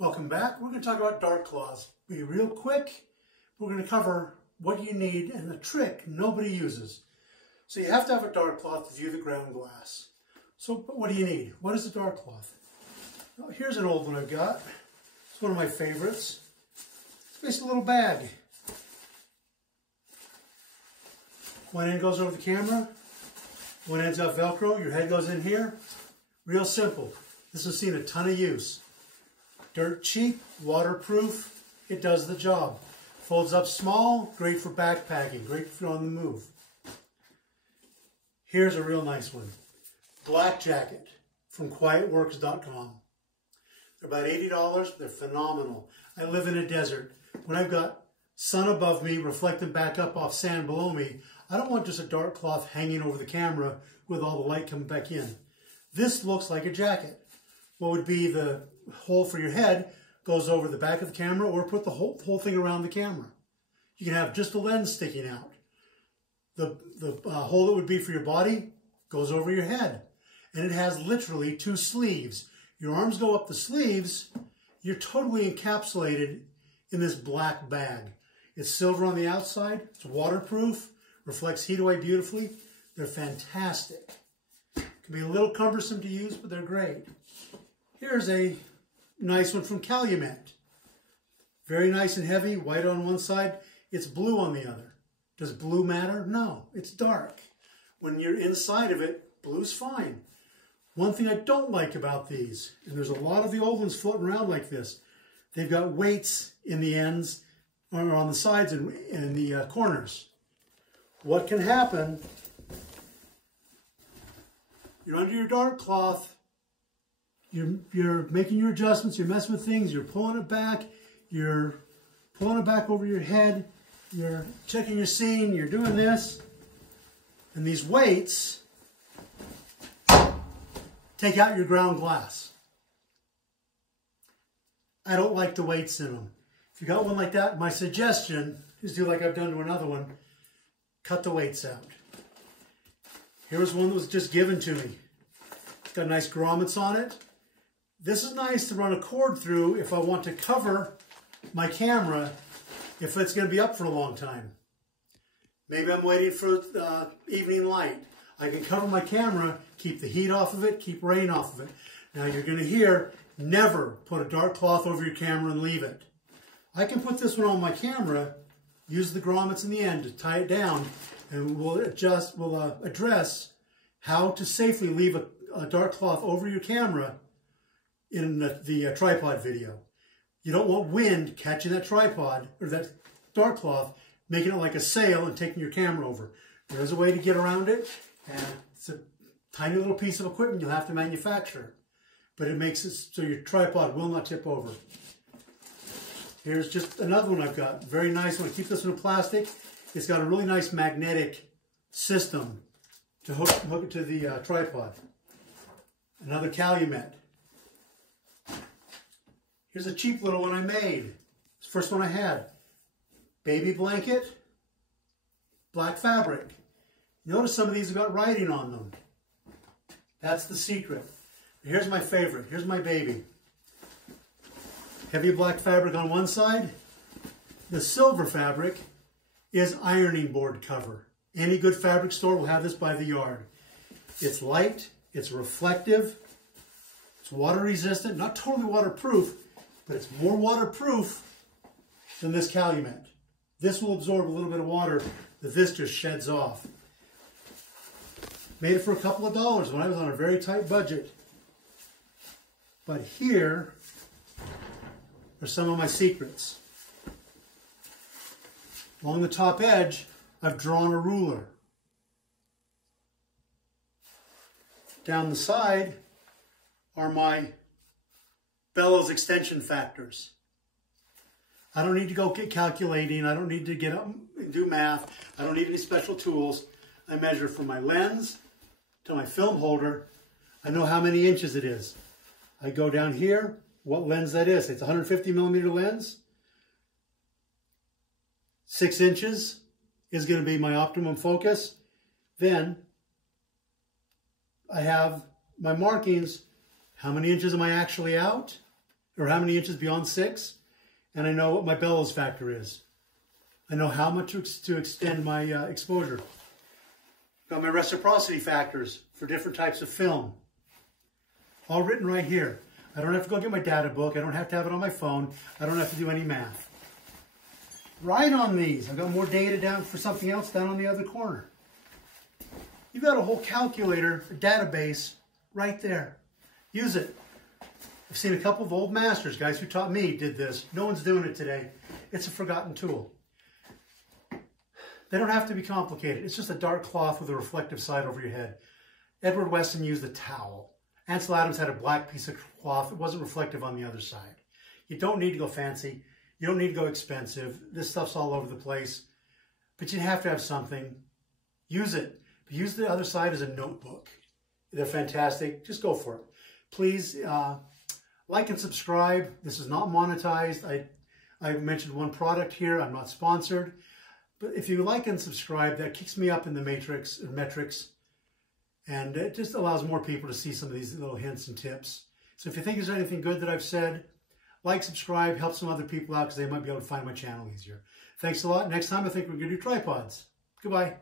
Welcome back. We're going to talk about dark cloths. Be real quick. We're going to cover what you need and a trick nobody uses. So you have to have a dark cloth to view the ground glass. So what do you need? What is a dark cloth? Well, here's an old one I've got. It's one of my favorites. It's basically a little bag. One end goes over the camera. One end's got Velcro. Your head goes in here. Real simple. This has seen a ton of use. Dirt cheap, waterproof, it does the job. Folds up small, great for backpacking, great if you're on the move. Here's a real nice one. Black jacket from quietworks.com. They're about $80, they're phenomenal. I live in a desert. When I've got sun above me, reflecting back up off sand below me, I don't want just a dark cloth hanging over the camera with all the light coming back in. This looks like a jacket. What would be the hole for your head goes over the back of the camera, or put the whole thing around the camera. You can have just a lens sticking out. The hole that would be for your body goes over your head. And it has literally 2 sleeves. Your arms go up the sleeves. You're totally encapsulated in this black bag. It's silver on the outside. It's waterproof. Reflects heat away beautifully. They're fantastic. Can be a little cumbersome to use, but they're great. Here's a nice one from Calumet. Very nice and heavy, white on one side. It's blue on the other. Does blue matter? No, it's dark. When you're inside of it, blue's fine. One thing I don't like about these, and there's a lot of the old ones floating around like this, they've got weights in the ends, or on the sides and in the corners. What can happen? You're under your dark cloth. You're making your adjustments, you're messing with things, you're pulling it back over your head, you're checking your scene, you're doing this, and these weights take out your ground glass. I don't like the weights in them. If you got one like that, my suggestion is do like I've done to another one, cut the weights out. Here's one that was just given to me. It's got nice grommets on it. This is nice to run a cord through if I want to cover my camera if it's going to be up for a long time. Maybe I'm waiting for evening light. I can cover my camera, keep the heat off of it, keep rain off of it. Now you're going to hear, never put a dark cloth over your camera and leave it. I can put this one on my camera, use the grommets in the end to tie it down, and we'll address how to safely leave a dark cloth over your camera in the tripod video. You don't want wind catching that tripod or that dark cloth, making it like a sail and taking your camera over. There's a way to get around it, and it's a tiny little piece of equipment you'll have to manufacture, but it makes it so your tripod will not tip over. Here's just another one I've got. Very nice one. I keep this one in plastic. It's got a really nice magnetic system to hook it to the tripod. Another Calumet. Here's a cheap little one I made. It's the first one I had. Baby blanket, black fabric. Notice some of these have got writing on them. That's the secret. Here's my favorite. Here's my baby. Heavy black fabric on one side. The silver fabric is ironing board cover. Any good fabric store will have this by the yard. It's light, it's reflective, it's water resistant, not totally waterproof, but it's more waterproof than this Calumet. This will absorb a little bit of water that this just sheds off. Made it for a couple of dollars when I was on a very tight budget. But here are some of my secrets. Along the top edge, I've drawn a ruler. Down the side are my Bellows extension factors. I don't need to go get calculating. I don't need to get up and do math. I don't need any special tools. I measure from my lens to my film holder. I know how many inches it is. I go down here, what lens that is. It's a 150 millimeter lens. 6 inches is going to be my optimum focus. Then I have my markings. How many inches am I actually out? or how many inches beyond 6, and I know what my bellows factor is. I know how much to extend my exposure. Got my reciprocity factors for different types of film. All written right here. I don't have to go get my data book. I don't have to have it on my phone. I don't have to do any math. Right on these. I've got more data down for something else down on the other corner. You've got a whole calculator, a database, right there. Use it. I've seen a couple of old masters, guys who taught me, did this. No one's doing it today. It's a forgotten tool. They don't have to be complicated. It's just a dark cloth with a reflective side over your head. Edward Weston used a towel. Ansel Adams had a black piece of cloth. It wasn't reflective on the other side. You don't need to go fancy. You don't need to go expensive. This stuff's all over the place. But you have to have something. Use it. But use the other side as a notebook. They're fantastic. Just go for it. Please like and subscribe. This is not monetized. I mentioned one product here. I'm not sponsored. But if you like and subscribe, that kicks me up in the metrics, and it just allows more people to see some of these little hints and tips. So if you think there's anything good that I've said, like, subscribe, help some other people out because they might be able to find my channel easier. Thanks a lot. Next time I think we're going to do tripods. Goodbye.